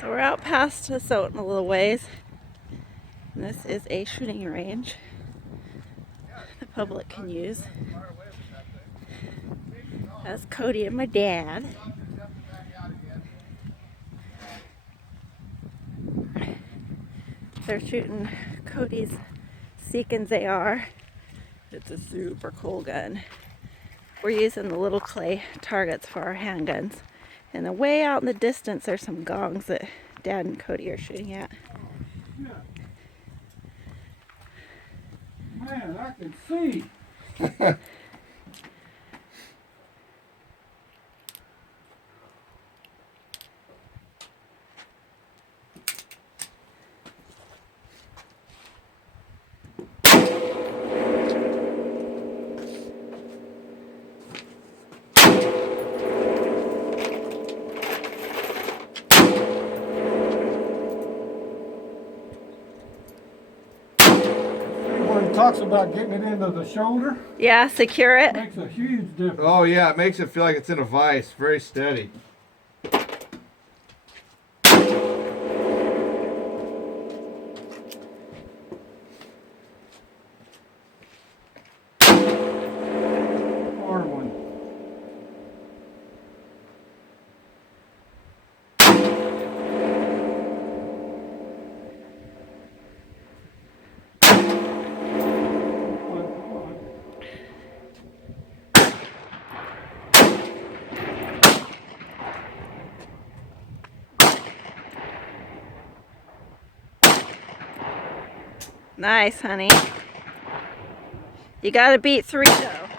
So we're out past Asotin a little ways. And this is a shooting range the public can use. That's Cody and my dad. They're shooting Cody's Seekins AR. It's a super cool gun. We're using the little clay targets for our handguns. And then way out in the distance there's some gongs that Dad and Cody are shooting at. Man, I can see. Talks about getting it into the shoulder. Yeah, secure it. Makes a huge difference. Oh yeah, it makes it feel like it's in a vise. Very steady. Hard one. Nice, honey. You gotta beat 3 though.